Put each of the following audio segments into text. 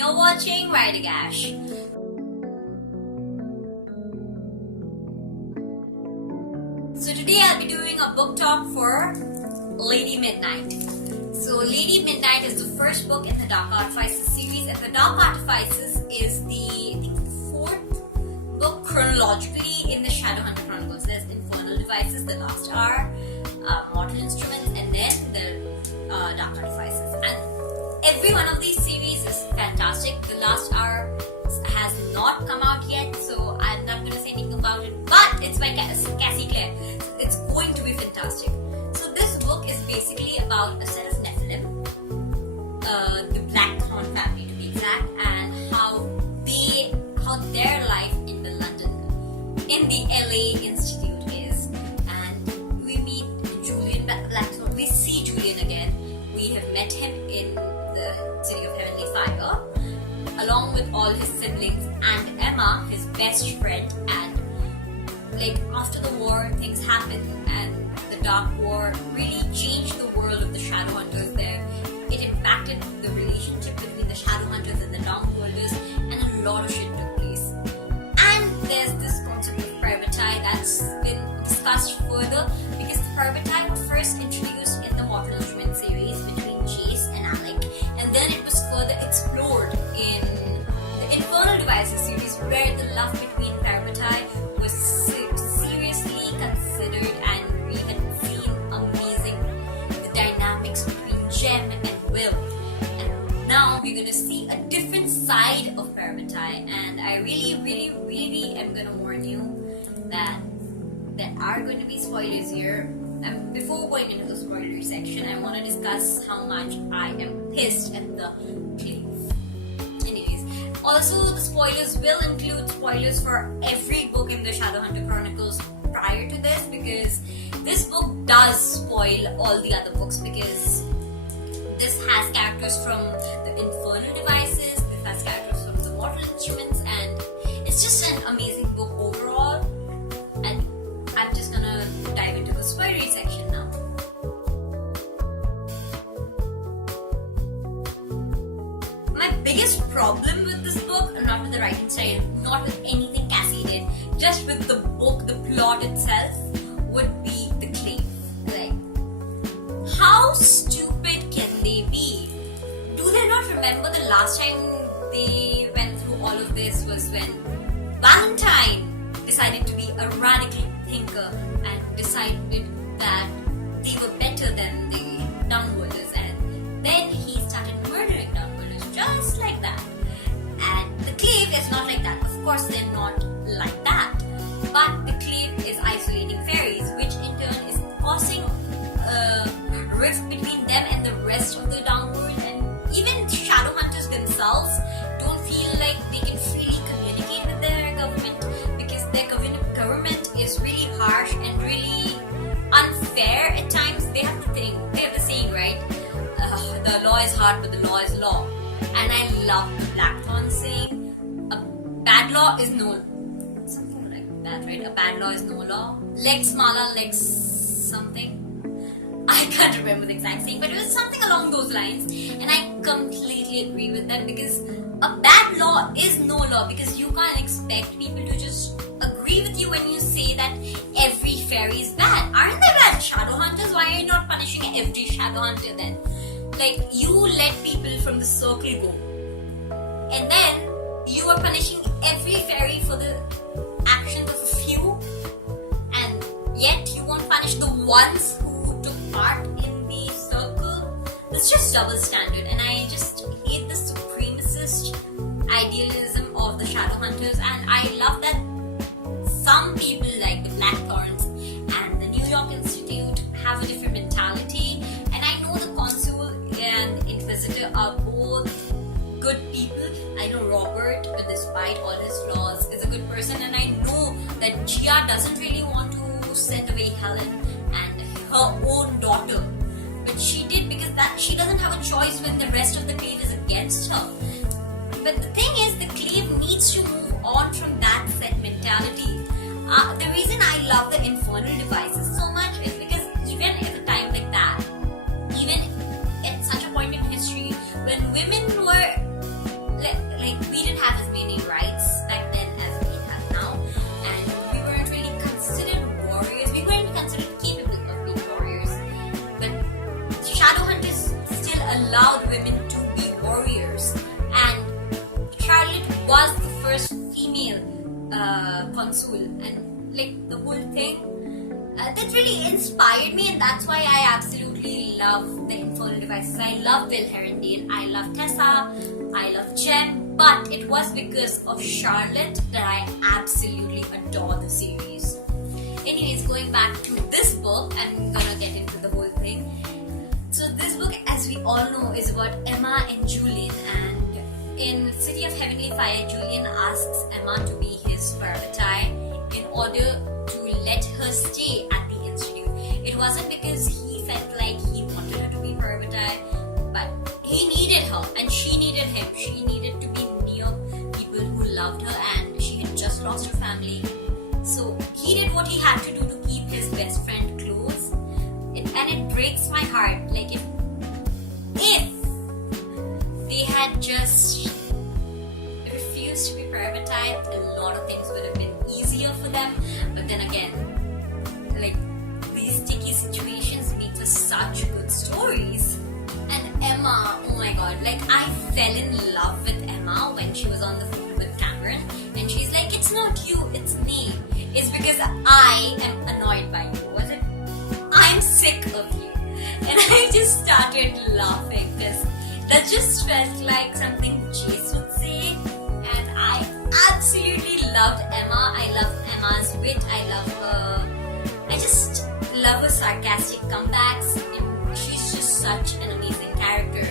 you're watching WriterGAsh. So today I'll be doing a book talk for Lady Midnight. So Lady Midnight is the first book in the Dark Artifices series, and the Dark Artifices is the, I think, fourth book chronologically in the Shadowhunter Chronicles. There's Infernal Devices, The Last Hour, Mortal Instruments, and then the Dark Artifices. And every one of these series is fantastic. The Last Hour has not come out yet, so I'm not going to say anything about it, but it's by Cassandra Clare. It's going to be fantastic. So this book is basically about a set of Nephilim, the Blackthorn family to be exact, and how their life in the LA Institute is. And we meet Julian Blackthorn. We see Julian again. We have met him in the City of Heavenly Fire, along with all his siblings and Emma, his best friend. And after the war, things happened, and the Dark War really changed the world of the Shadowhunters there. It impacted the relationship between the Shadowhunters and the Dawnholders, and a lot of shit took place. And there's this concept of Perverti that's been discussed further, because the Perverti was first introduced in the Mortal Instrument series between Chase and Alec, and then it was further explored in the Infernal Devices series, where the love between Perverti was seriously considered, and we had seen the dynamics between Jem and Will. And now we're going to see a different side of Perverti, and I really am going to warn you that there are going to be spoilers here. And before going into the spoiler section, I want to discuss how much I am pissed at the cliff. Anyways, also the spoilers will include spoilers for every book in the Shadowhunter Chronicles prior to this, because this book does spoil all the other books, because this has characters from the Infernal Devices, this has characters from the Mortal Instruments, and it's just an amazing book overall. And I'm just gonna dive into the spoilery section now. My biggest problem with this book, not with the writing style, not with anything Cassie did, just with the book, the plot itself, would be the claim. How stupid can they be? Do they not remember the last time they went through all of this was when Valentine decided to be a radical thinker and decided that they were better than the Dawnholders, and then he started murdering Dawnholders just like that. And the Clave is not like that. Of course, they're not like that. But the Clave is isolating fairies, which in turn is causing a rift between them and the rest of the Dawnholders, and even Shadowhunters themselves don't feel like they can freely communicate with their government, because their government is really harsh and really unfair at times. They have the saying, right? The law is hard, but the law is law. And I love the Blackthorn saying, a bad law is no... something like that, right? A bad law is no law. Lex mala, lex something. I can't remember the exact saying, but it was something along those lines. And I completely agree with that, because a bad law is no law, because you can't expect people to just agree with you when you say that every fairy is bad. Aren't they bad Shadowhunters? Why are you not punishing every Shadowhunter then? You let people from the circle go, and then you are punishing every fairy for the actions of a few, and yet you won't punish the ones who took part in the circle. It's just double standard, and I just hate the supremacist idealism of the Shadowhunters. And I love that some people like the Blackthorns and the New York Institute have a different mentality, and I know the Consul and Inquisitor are both good people. I know Robert, despite all his flaws, is a good person, and I know that Gia doesn't really want to send away Helen and her own daughter, but she did because that she doesn't have a choice when the rest of the Clave is against her. But the thing is, the Clave needs to move on from that set mentality. The reason I love the Infernal Devices so much is because even at a time like that, even at such a point in history when women were allowed women to be warriors, and Charlotte was the first female consul, and like the whole thing that really inspired me, and that's why I absolutely love the Infernal Devices. I love Will Herondale, I love Tessa, I love Jem, but it was because of Charlotte that I absolutely adore the series. Anyways, going back to this book, I'm gonna get into the whole thing. So this book, as we all know, is about Emma and Julian, and in City of Heavenly Fire, Julian asks Emma to be his Parvati in order to let her stay at the institute. It wasn't because he felt like he wanted her to be Parvati, but he needed her and she needed him. She needed to be near people who loved her, and she had just lost her family. So he did what he had to do to keep his best friend close. And it breaks my heart. Like if they had just refused to be Parvati, a lot of things would have been easier for them. But then again, like these sticky situations make for such good stories. And Emma, oh my god, like I fell in love with Emma when she was on the phone with Cameron, and she's like, it's not you, it's me. It's because I am annoyed by you. Was it? I'm sick of you. And I just started laughing because that just felt like something Chase would say. And I absolutely loved Emma. I love Emma's wit. I just love her sarcastic comebacks. And she's just such an amazing character.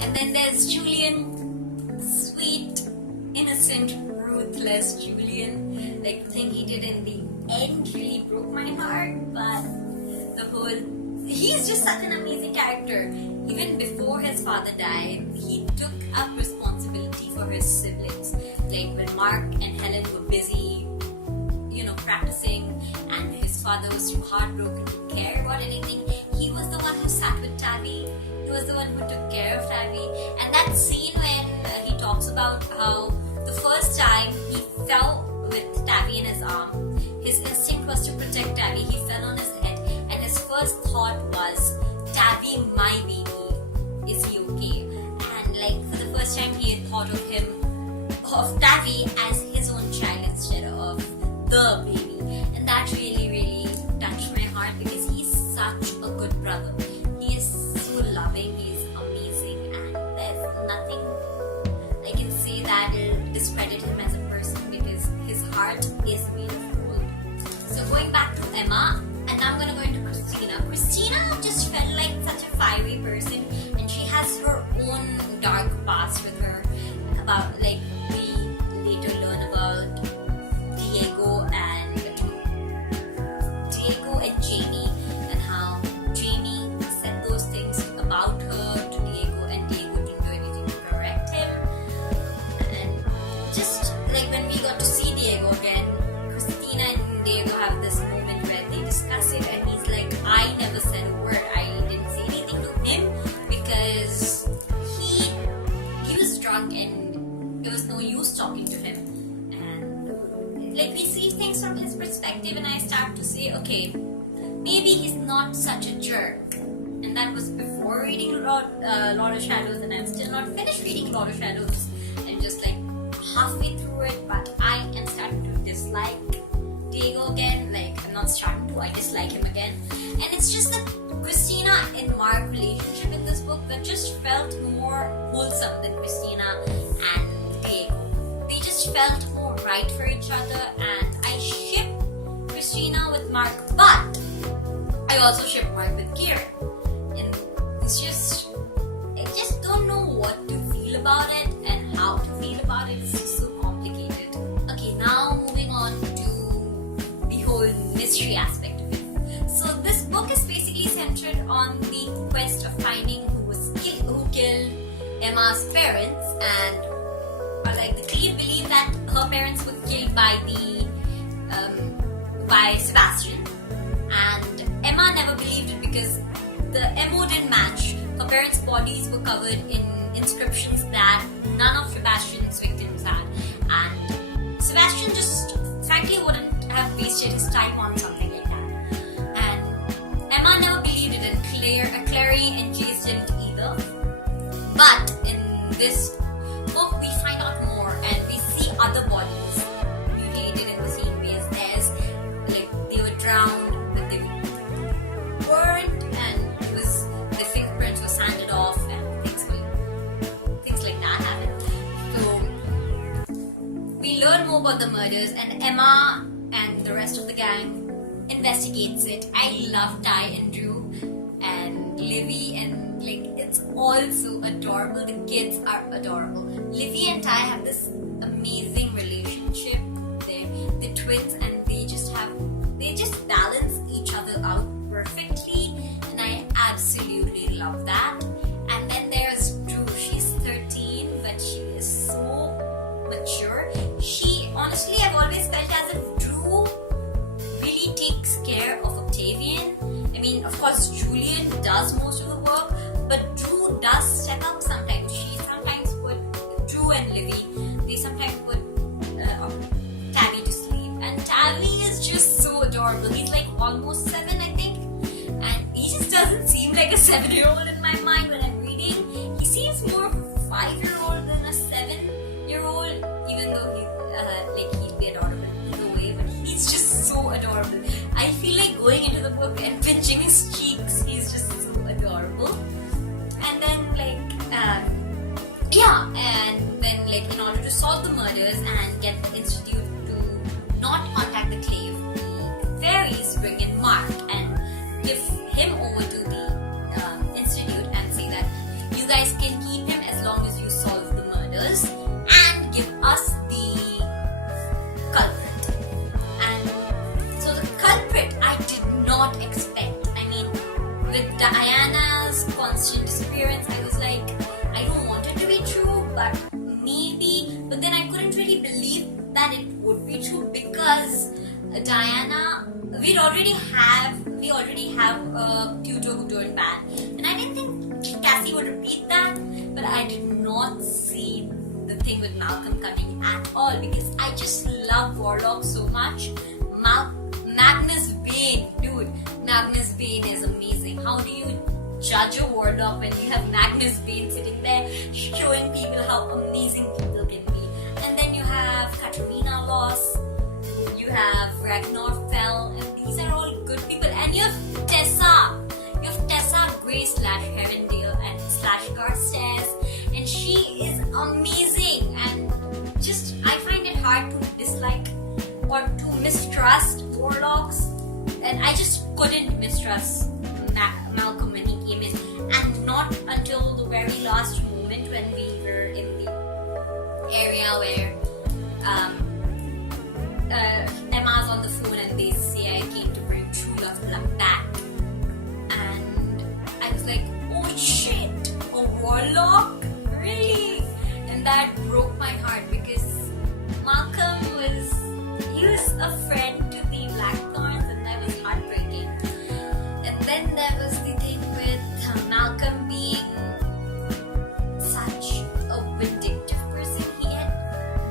And then there's Julian, sweet, innocent, ruthless Julian. Like the thing he did in the end really broke my heart, but he's just such an amazing character. Even before his father died, he took up responsibility for his siblings. Like when Mark and Helen were busy, practicing, and his father was too heartbroken to care about anything, he was the one who sat with Tabby. He was the one who took care of Tabby. And that scene when he talks about how the first time he fell with Tabby in his arm, his instinct was to protect Tabby. He fell on his head, and his first thought was, Tabby, my baby, is he okay? And like for the first time he had thought of Tabby as his own child instead of the baby. And that really, really touched my heart because he's such a good brother. He is so loving, he is amazing, and there's nothing I can say that will discredit him as a person because his heart is made of gold. So going back to Emma, and now I'm going to go into Christina. Christina just felt like such a fiery person, and she has her own dark past with her. About like we later learn about Diego and Jamie, and how Jamie said those things about her to Diego, and Diego didn't do anything to correct him. And just like when we got to see Diego again, Christina and Diego have this moment where they discuss it, and he's like, I never said a word. I didn't say anything to him because he was drunk and there was no use talking to him. And like we see things from his perspective, and I start to say, okay, maybe he's not such a jerk. And that was before reading Lord of Shadows, and I'm still not finished reading Lord of Shadows. I'm just like halfway through it, but I am starting to dislike Diego again. Like I'm not starting to, I dislike him again. And it's just that Christina and Mark relationship in this book that just felt more wholesome than Christina and Diego. They just felt more right for each other, and I ship Christina with Mark, but I also ship Mark with Kieran. And it's just, I just don't know what to feel about it and how to feel about it. It's just so complicated. Okay, now moving on to the whole mystery aspect of it. So this book is basically centered on the quest of finding who killed Emma's parents, and like the Cleve believe that her parents were killed by Sebastian, and Emma never believed it because the MO didn't match. Her parents' bodies were covered in inscriptions that none of Sebastian's victims had, and Sebastian just frankly wouldn't have wasted his time on something like that. And Emma never believed it, and Clary and Jace didn't either. this book we find out more and we see other bodies mutilated in the same ways. There's like they were drowned, but they were burned, and the fingerprints were sanded off, and things like that happened. So we learn more about the murders, and Emma and the rest of the gang investigates it. I love Ty and Drew and Livy, and like it's all so adorable. The kids are adorable. Livy and Ty have this amazing relationship. They're twins, and they just balance each other out perfectly, and I absolutely love that. And then there's Drew. She's 13, but she is so mature. Honestly, I've always felt as if Drew really takes care of Octavian. I mean, of course, Julian does most of the work, but Drew does step up sometimes. She sometimes put Drew and Livy, they sometimes put Tabby to sleep. And Tabby is just so adorable. He's like almost 7, I think. And he just doesn't seem like a 7-year-old in my mind when I'm reading. He seems more 5-year-old than a 7-year-old, even though he'd be adorable either way, but he's just so adorable. I feel like going into the book and pinching his cheeks. He's just so adorable. And then in order to solve the murders and get the institute to not contact the Clave, the fairies bring in Mark and give him over to the institute and say that you guys can keep him as long as you solve the murders and give us the culprit. And so the culprit I did not expect. I mean, with Diana's constant disappearance, I was like, I don't want it to be true, but maybe. But then I couldn't really believe that it would be true because Diana, we already have a tutor who turned bad, and I didn't think Cassie would repeat that. But I did not see the thing with Malcolm coming at all because I just love Warlock so much. Magnus Bane, dude, Magnus Bane is amazing. How do you judge a Warlock when you have Magnus Bane sitting there showing people how amazing people can be? And then you have Katarina Loss, you have Ragnar Fell, and these are all good people. And you have Tessa. You have Tessa Gray / Herondale and / Garces, and she is amazing. And just I find it hard to dislike or to mistrust Warlocks, and I just couldn't mistrust Malcolm when he came in, and not until the very last moment when we were in the area where Emma's on the phone and they say I came to bring true love back, and I was like, oh shit, a Warlock? Really? And that broke my heart because Malcolm was a friend to the Blackthorns, and that was heartbreaking. And then there was the thing with Malcolm being such a vindictive person. He had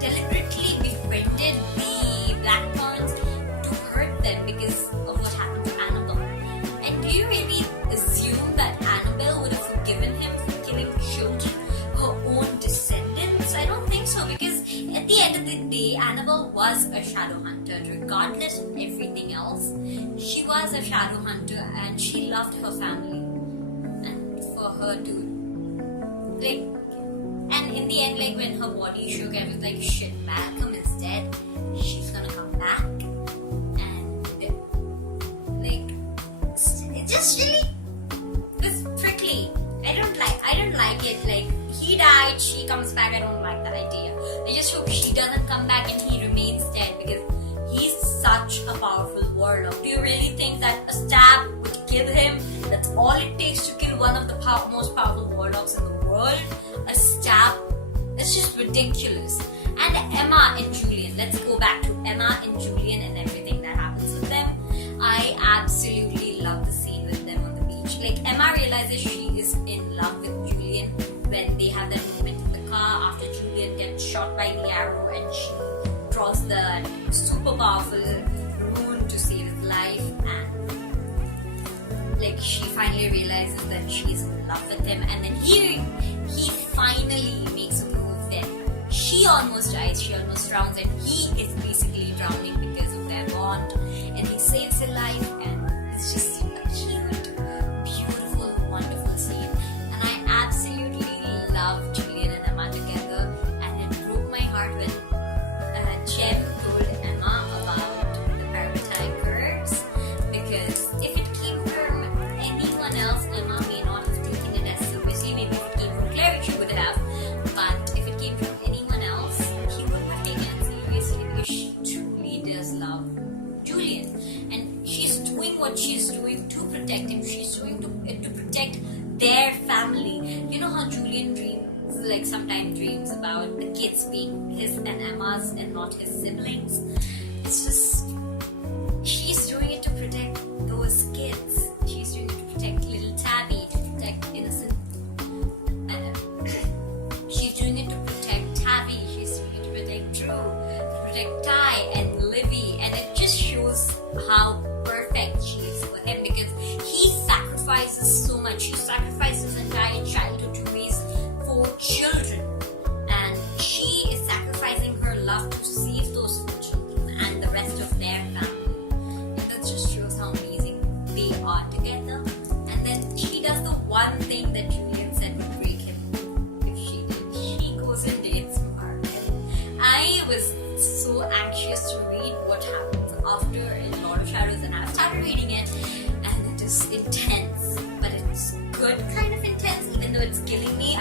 deliberately befriended the Blackthorns to hurt them because of what happened to Annabelle. And do you really assume that Annabelle would have forgiven him for killing children, her own descendants? I don't think so, because at the end of the day, Annabelle was a shadow hunter. Regardless of everything else, she was a shadow hunter, and she loved her family. And for her to and in the end, when her body shook, I was like, shit, Malcolm is dead. She's gonna come back, and it just really was prickly. I don't like it. He died, she comes back. I don't like that idea. I just hope she doesn't come back and he remains dead because he's such a powerful warlock. Do you really think that a stab would kill him? That's all it takes to kill one of the most powerful warlocks in the world? A stab? That's just ridiculous. And Emma and Julian. Let's go back to Emma and Julian and everything that happens with them. I absolutely love the scene with them on the beach. Emma realizes she is in love with Julian when they have that moment in the car after Julian gets shot by the arrow and she draws the super powerful rune to save his life, and she finally realizes that she's in love with him, and then he finally she almost dies, she almost drowns, and he is basically drowning because of their bond, and he saves her life, and it's just a cute, beautiful, wonderful scene. And I absolutely love Julian and Emma together, and it broke my heart when Jem told Emma about the paratime curves, because if it came from anyone else, Emma may not have taken it as seriously. Maybe if it came from Claire, she would have, but if it came from anyone else, he wouldn't have taken it seriously, because she truly does love Julian, and she's doing what she's doing to protect him. She's doing it to protect their family. You know how Julian dreams, like sometimes dreams about the kids being his and Emma's and not his siblings. It's just, she's doing it to protect those kids. She's doing it to protect little Tabby, to protect innocent. She's doing it to protect Tabby. She's doing it to protect Drew, to protect Ty and Livy, and it just shows how perfect she is for him, because he sacrifices so much. He sacrifices his entire childhood to raise 4 children, and she is sacrificing her love to save those 4 children and the rest of their family. And that just shows how amazing they are together. And then she does the one thing that Julian said would break him if she did. She goes and dates Mark. And I was so anxious to read what happens after in Lord of Shadows, and I started reading it, and it is intense, but it's good kind of intense, even though it's killing me.